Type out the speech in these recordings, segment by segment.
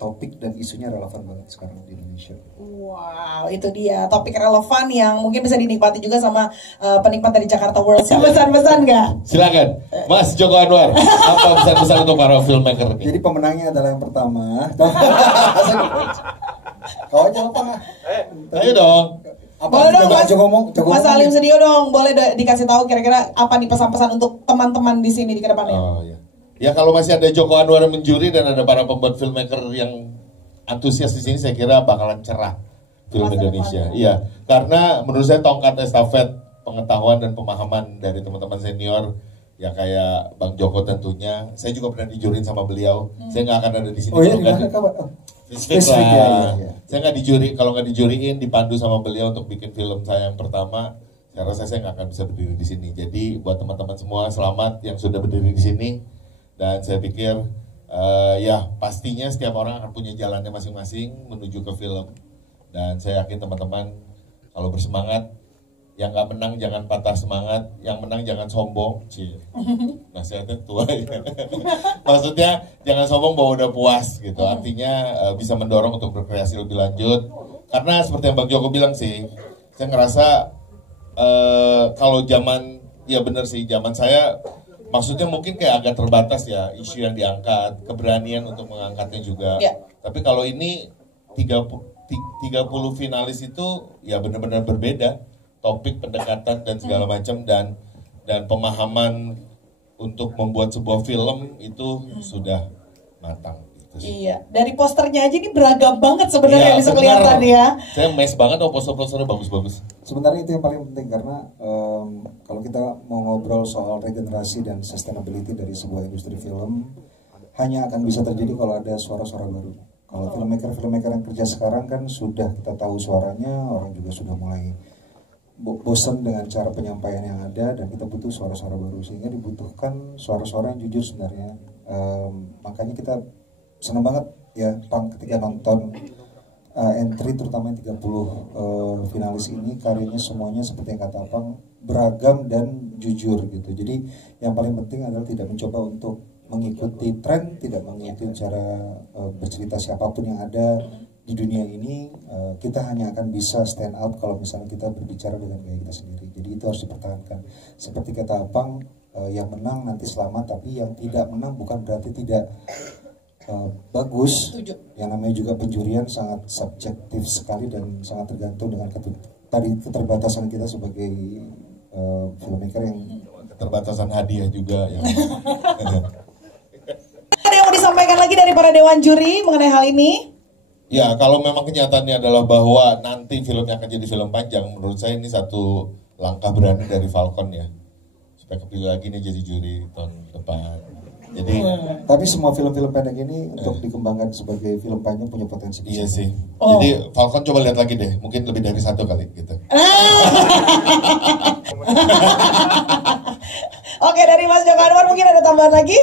topik dan isunya relevan banget sekarang di Indonesia. Wow, itu dia topik relevan yang mungkin bisa dinikmati juga sama penikmat dari Jakarta World. Pesan-pesan nggak? Silakan, Mas Joko Anwar. Apa pesan-pesan untuk para filmmaker? Jadi pemenangnya adalah yang pertama. Kau aja apa? Ayo dong. Boleh dong, Mas Salim Sedio dong. Boleh dikasih tahu kira-kira apa nih pesan-pesan untuk teman-teman di sini di kedepannya? Oh iya. Ya kalau masih ada Joko Anwar yang menjuri dan ada para pembuat filmmaker yang antusias di sini, saya kira bakalan cerah film Indonesia. Iya, karena menurut saya tongkat estafet pengetahuan dan pemahaman dari teman-teman senior ya kayak Bang Joko tentunya. Saya juga pernah dijurin sama beliau. Saya nggak akan ada di sini. Oh iya, di mana kawan? Ya. Saya nggak dijuri, kalau nggak dijuriin dipandu sama beliau untuk bikin film saya yang pertama. Saya rasa saya nggak akan bisa berdiri di sini. Jadi buat teman-teman semua selamat yang sudah berdiri di sini. Dan saya pikir ya pastinya setiap orang akan punya jalannya masing-masing menuju ke film. Dan saya yakin teman-teman kalau bersemangat, yang nggak menang jangan patah semangat, yang menang jangan sombong. Nasihatnya tua ya. Maksudnya jangan sombong bahwa udah puas gitu. Artinya bisa mendorong untuk berkreasi lebih lanjut. Karena seperti yang Bang Joko bilang sih, saya ngerasa kalau zaman, ya bener sih, zaman saya maksudnya mungkin kayak agak terbatas ya isu yang diangkat, keberanian untuk mengangkatnya juga. Yeah. Tapi kalau ini 30 finalis itu ya benar-benar berbeda, topik, pendekatan dan segala macam dan pemahaman untuk membuat sebuah film itu sudah matang. Iya, dari posternya aja ini beragam banget sebenarnya, bisa kelihatan ya. Saya mes banget, poster-posternya bagus-bagus. Sebenarnya itu yang paling penting karena kalau kita mau ngobrol soal regenerasi dan sustainability dari sebuah industri film, hanya akan bisa terjadi kalau ada suara-suara baru. Kalau filmmaker yang kerja sekarang kan sudah kita tahu suaranya, orang juga sudah mulai bosan dengan cara penyampaian yang ada dan kita butuh suara-suara baru, sehingga dibutuhkan suara-suara yang jujur sebenarnya. Makanya kita senang banget ya Pang ketika nonton entry terutama yang 30 finalis ini, karyanya semuanya seperti yang kata Pang beragam dan jujur gitu. Jadi yang paling penting adalah tidak mencoba untuk mengikuti tren, tidak mengikuti cara bercerita siapapun yang ada di dunia ini. Kita hanya akan bisa stand out kalau misalnya kita berbicara dengan gaya kita sendiri. Jadi itu harus dipertahankan. Seperti kata Pang, yang menang nanti selamat, tapi yang tidak menang bukan berarti tidak bagus. Yang namanya juga penjurian sangat subjektif sekali dan sangat tergantung dengan keterbatasan kita sebagai filmmaker yang keterbatasan hadiah juga ya. Ada yang mau disampaikan lagi dari para dewan juri mengenai hal ini? Ya, kalau memang kenyataannya adalah bahwa nanti filmnya akan jadi film panjang, menurut saya ini satu langkah berani dari Falcon ya, supaya kepilih lagi nih jadi juri tahun depan. Jadi, tapi semua film-film pendek ini untuk dikembangkan sebagai film panjang punya potensi. Iya sih. Jadi Falcon coba lihat lagi deh, mungkin lebih dari satu kali gitu. Oke, dari Mas Joko Anwar mungkin ada tambahan lagi?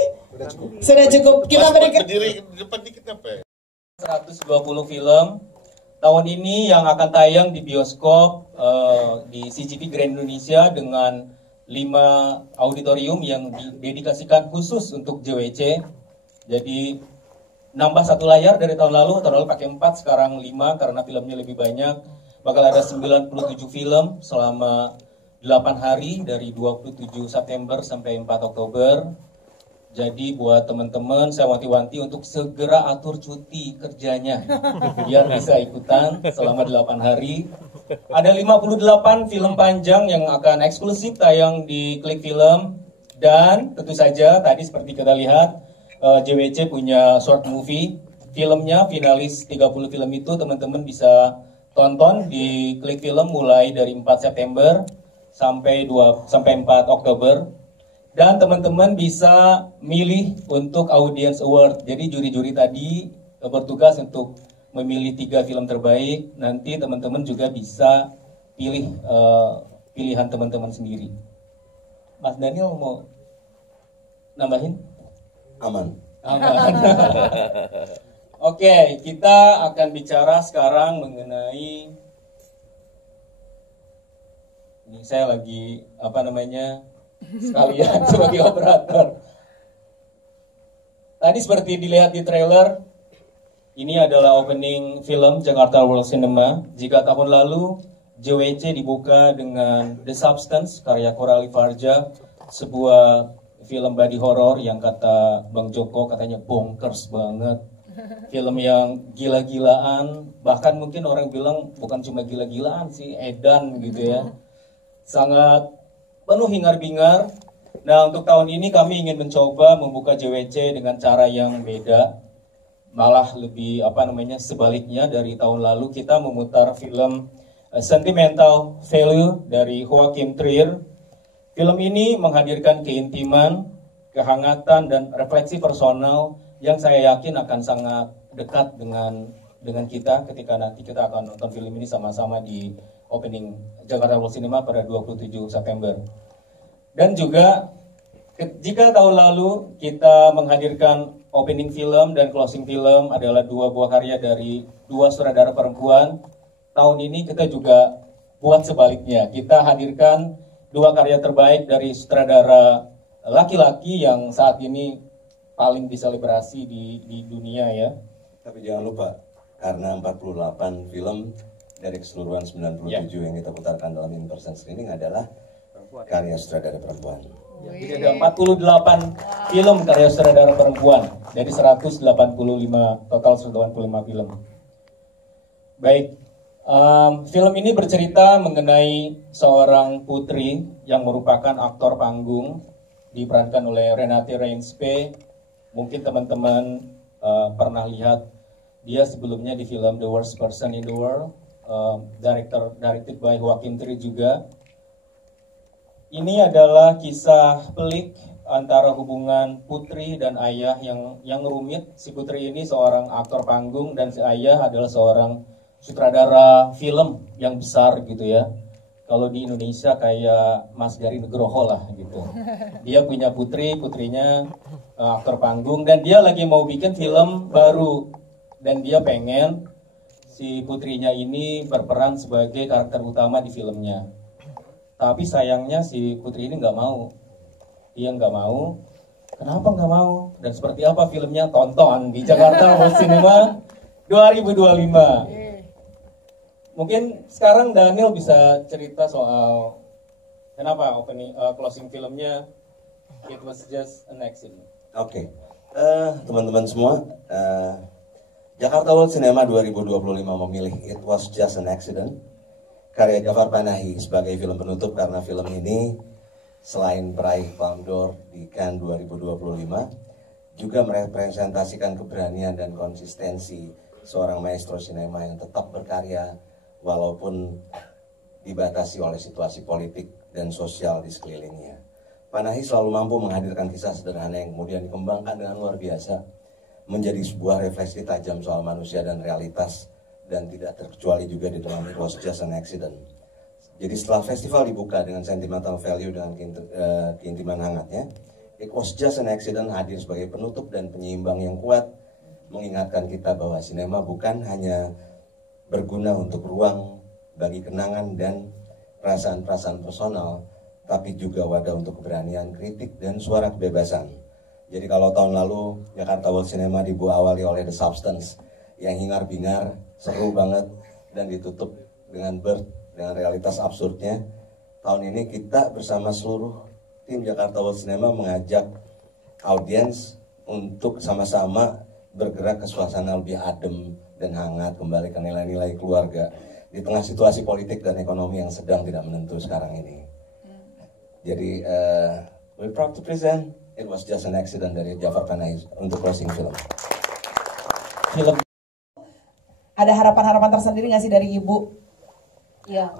Sudah cukup. Kita berikan berdiri di depan dikit apa ya? 120 film tahun ini yang akan tayang di bioskop di CGV Grand Indonesia dengan 5 auditorium yang didedikasikan khusus untuk JWC. Jadi nambah 1 layar dari tahun lalu pakai 4, sekarang 5 karena filmnya lebih banyak. Bakal ada 97 film selama 8 hari dari 27 September sampai 4 Oktober. Jadi buat teman-teman saya wanti-wanti untuk segera atur cuti kerjanya biar bisa ikutan selama 8 hari. Ada 58 film panjang yang akan eksklusif tayang di Klik Film. Dan tentu saja tadi seperti kita lihat JWC punya short movie. Filmnya finalis 30 film itu teman-teman bisa tonton di Klik Film mulai dari 4 September sampai 4 Oktober. Dan teman-teman bisa milih untuk Audience Award. Jadi juri-juri tadi bertugas untuk memilih 3 film terbaik. Nanti teman-teman juga bisa pilih pilihan teman-teman sendiri. Mas Daniel mau nambahin? Aman. Oke, kita akan bicara sekarang mengenai, ini saya lagi sekalian sebagai operator. Tadi seperti dilihat di trailer, Ini adalah opening film Jakarta World Cinema. Jika tahun lalu JWC dibuka dengan The Substance karya Coralie Farja, sebuah film body horror yang kata Bang Joko katanya bonkers banget. Film yang gila-gilaan, bahkan mungkin orang bilang bukan cuma gila-gilaan sih, edan gitu ya. Sangat penuh hingar-bingar. Nah, untuk tahun ini kami ingin mencoba membuka JWC dengan cara yang beda. Malah lebih sebaliknya dari tahun lalu kita memutar film Sentimental Value dari Joachim Trier. Film ini menghadirkan keintiman, kehangatan dan refleksi personal yang saya yakin akan sangat dekat dengan kita ketika nanti kita akan nonton film ini sama-sama di opening Jakarta World Cinema pada 27 September. Dan juga jika tahun lalu kita menghadirkan opening film dan closing film adalah dua buah karya dari dua sutradara perempuan, tahun ini kita juga buat sebaliknya. Kita hadirkan dua karya terbaik dari sutradara laki-laki yang saat ini paling diselebrasi di dunia ya. Tapi jangan lupa, karena 48 film dari keseluruhan 97 yang kita putarkan dalam in-person screening adalah karya sutradara perempuan. Jadi ada 48 film karya sutradara perempuan dari 185 total 185 film. Baik, film ini bercerita mengenai seorang putri yang merupakan aktor panggung diperankan oleh Renate Reinspe. Mungkin teman-teman pernah lihat dia sebelumnya di film The Worst Person in the World, directed by Joachim Trier juga. Ini adalah kisah pelik antara hubungan putri dan ayah yang rumit. Si putri ini seorang aktor panggung dan si ayah adalah seorang sutradara film yang besar gitu ya. Kalau di Indonesia kayak Mas Gari Nugroho lah gitu. Dia punya putrinya aktor panggung dan dia lagi mau bikin film baru. Dan dia pengen si putrinya ini berperan sebagai karakter utama di filmnya. Tapi sayangnya si putri ini nggak mau. Dia nggak mau. Kenapa nggak mau? Dan seperti apa filmnya? Tonton di Jakarta World Cinema 2025. Mungkin sekarang Daniel bisa cerita soal kenapa opening closing filmnya It Was Just an Accident. Oke, teman-teman semua, Jakarta World Cinema 2025 memilih It Was Just an Accident karya Jafar Panahi sebagai film penutup karena film ini selain peraih Palme d'Or di Cannes 2025 juga merepresentasikan keberanian dan konsistensi seorang maestro sinema yang tetap berkarya walaupun dibatasi oleh situasi politik dan sosial di sekelilingnya. Panahi selalu mampu menghadirkan kisah sederhana yang kemudian dikembangkan dengan luar biasa menjadi sebuah refleksi tajam soal manusia dan realitas, dan tidak terkecuali juga di dalam It Was Just an Accident. Jadi setelah festival dibuka dengan sentimental value dengan keintiman hangatnya, It Was Just an Accident hadir sebagai penutup dan penyeimbang yang kuat, mengingatkan kita bahwa sinema bukan hanya berguna untuk ruang bagi kenangan dan perasaan-perasaan personal, tapi juga wadah untuk keberanian, kritik, dan suara kebebasan. Jadi kalau tahun lalu Jakarta World Cinema diawali oleh The Substance yang hingar-bingar, seru banget, dan ditutup dengan dengan realitas absurdnya. Tahun ini kita bersama seluruh tim Jakarta World Cinema mengajak audiens untuk sama-sama bergerak ke suasana lebih adem dan hangat, kembali ke nilai-nilai keluarga di tengah situasi politik dan ekonomi yang sedang tidak menentu sekarang ini. Jadi we're proud to present It Was Just an Accident dari Jafar Panahi untuk closing film. Ada harapan-harapan tersendiri nggak sih dari Ibu? Ya,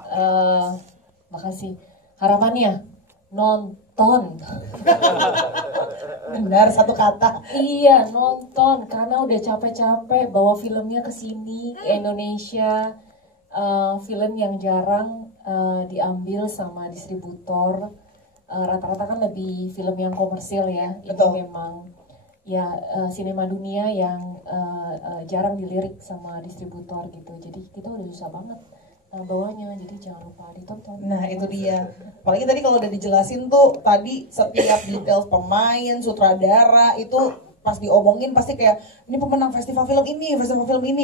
makasih. Harapannya nonton. Benar, satu kata. Iya, nonton. Karena udah capek-capek bawa filmnya ke sini, ke Indonesia. Film yang jarang diambil sama distributor. Rata-rata kan lebih film yang komersil ya. Betul. Ini memang ya sinema dunia yang jarang dilirik sama distributor gitu. Jadi kita udah susah banget bawanya, jadi jangan lupa ditonton. Nah itu dia. Apalagi tadi kalau udah dijelasin tuh tadi setiap detail pemain, sutradara itu pas diomongin pasti kayak ini pemenang festival film ini,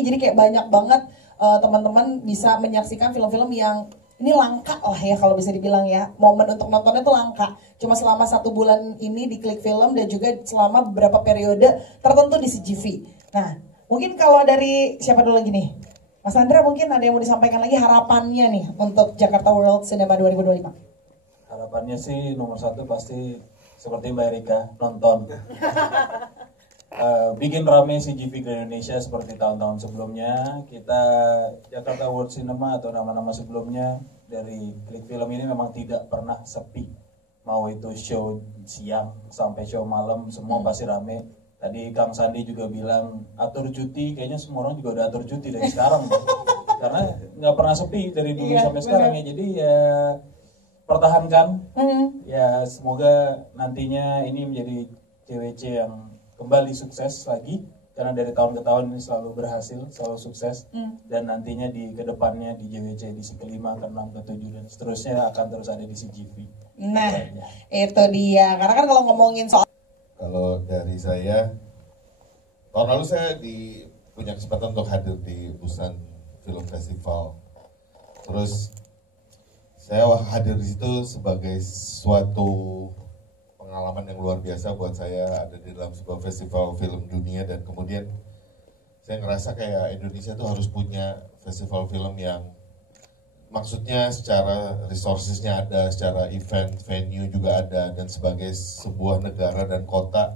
jadi kayak banyak banget teman-teman bisa menyaksikan film-film yang ini langka lah ya kalau bisa dibilang ya, momen untuk nontonnya tuh langka. Cuma selama 1 bulan ini di Klik Film dan juga selama beberapa periode tertentu di CGV. Nah, mungkin kalau dari siapa dulu lagi nih? Mas Andra mungkin ada yang mau disampaikan lagi harapannya nih untuk Jakarta World Cinema 2025. Harapannya sih nomor 1 pasti seperti Mbak Erika, nonton. Bikin rame CGV Grand Indonesia seperti tahun-tahun sebelumnya. Kita Jakarta World Cinema atau nama-nama sebelumnya dari Klik Film ini memang tidak pernah sepi. Mau itu show siang sampai show malam, semua pasti rame. Tadi Kang Sandi juga bilang atur cuti, kayaknya semua orang juga udah atur cuti dari sekarang. Karena nggak pernah sepi dari dulu sampai sekarang ya. Jadi ya pertahankan. Ya semoga nantinya ini menjadi JWC yang kembali sukses lagi, karena dari tahun ke tahun ini selalu berhasil, selalu sukses, dan nantinya di kedepannya di JWC edisi ke-5, ke-6, ke-7 dan seterusnya akan terus ada di CGV. Nah, itu dia. Karena kan kalau ngomongin soal dari saya, tahun lalu saya punya kesempatan untuk hadir di Busan Film Festival. Terus saya hadir di situ sebagai suatu pengalaman yang luar biasa buat saya, ada di dalam sebuah festival film dunia, dan kemudian saya ngerasa kayak Indonesia tuh harus punya festival film yang maksudnya secara resourcesnya ada, secara event, venue juga ada, dan sebagai sebuah negara dan kota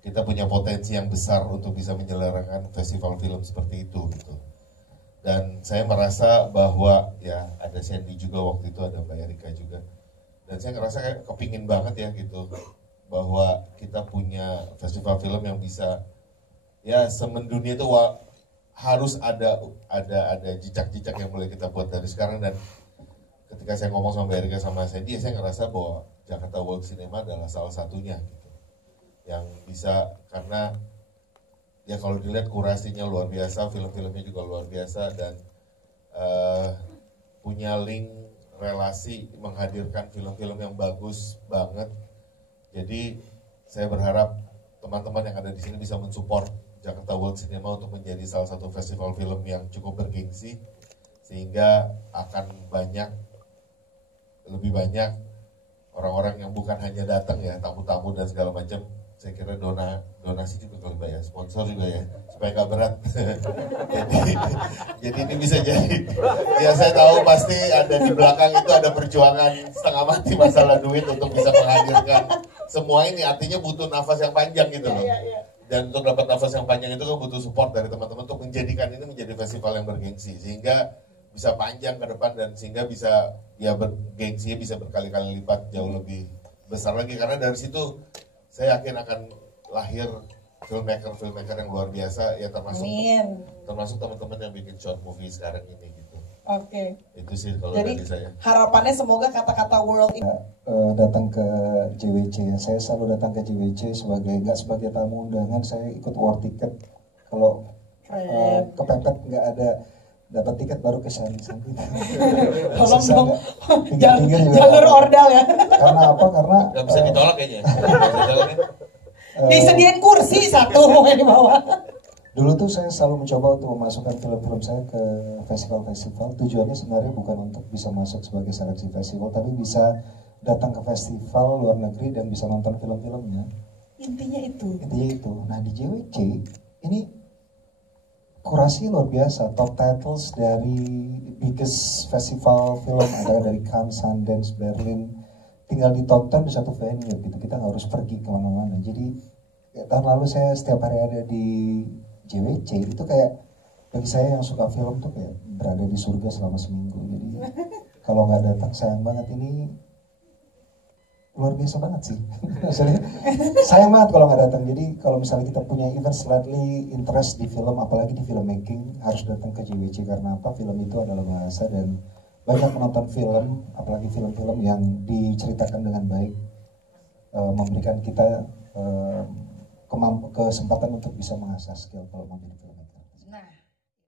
kita punya potensi yang besar untuk bisa menyelenggarakan festival film seperti itu gitu. Dan saya merasa bahwa ya ada Sandy juga waktu itu, ada Mbak Erika juga. Dan saya ngerasa kayak kepingin banget ya gitu, bahwa kita punya festival film yang bisa ya semendunia itu harus ada jejak-jejak yang boleh kita buat dari sekarang. Dan ketika saya ngomong sama Mbak Erika sama Sandy, saya ngerasa bahwa Jakarta World Cinema adalah salah satunya gitu, yang bisa, karena ya kalau dilihat kurasinya luar biasa, film-filmnya juga luar biasa, dan punya link relasi menghadirkan film-film yang bagus banget. Jadi saya berharap teman-teman yang ada di sini bisa mensupport Jakarta World Cinema untuk menjadi salah satu festival film yang cukup bergengsi, sehingga akan lebih banyak orang-orang yang bukan hanya datang ya, tamu-tamu dan segala macam. Saya kira donasi juga kalau ya, sponsor juga ya, supaya nggak berat. jadi ini bisa jadi. Ya saya tahu pasti ada di belakang itu ada perjuangan setengah mati masalah duit untuk bisa menghadirkan semua ini. Artinya butuh nafas yang panjang gitu loh. Dan untuk dapat nafas yang panjang itu kan butuh support dari teman-teman untuk menjadikan ini menjadi festival yang bergengsi, sehingga bisa panjang ke depan, dan sehingga bisa ya bergengsinya bisa berkali-kali lipat jauh lebih besar lagi. Karena dari situ saya yakin akan lahir filmmaker yang luar biasa ya, termasuk teman-teman yang bikin short movie sekarang ini gitu. Oke. Itu sih kalau dari saya. Harapannya semoga kata-kata world ini datang ke JWC ya. Saya selalu datang ke JWC nggak sebagai tamu undangan, saya ikut war ticket. Kalau kepepet nggak ada dapat tiket baru ke sana. Tolong dong, jalur ordal ya. Karena apa? Karena nggak bisa ditolak kayaknya. Disediain kursi satu yang di bawah. Dulu tuh saya selalu mencoba untuk memasukkan film-film saya ke festival-festival. Tujuannya sebenarnya bukan untuk bisa masuk sebagai seleksi festival, tapi bisa datang ke festival luar negeri dan bisa nonton film-filmnya. Intinya itu. Nah di JWC ini kurasi luar biasa, top titles dari biggest festival film, ada dari Cannes, Sundance, Berlin, tinggal ditonton di satu venue gitu, kita nggak harus pergi kemana-mana. Jadi ya, tahun lalu saya setiap hari ada di JWC, itu kayak bagi saya yang suka film tuh kayak berada di surga selama seminggu. Jadi kalau nggak datang sayang banget, ini luar biasa banget sih. Sayang banget kalau nggak datang. Jadi kalau misalnya kita punya event slightly interest di film, apalagi di filmmaking, harus datang ke JWC. Karena apa? Film itu adalah bahasa, dan banyak menonton film, apalagi film-film yang diceritakan dengan baik, memberikan kita kesempatan untuk bisa mengasah skill kalau mau jadi film.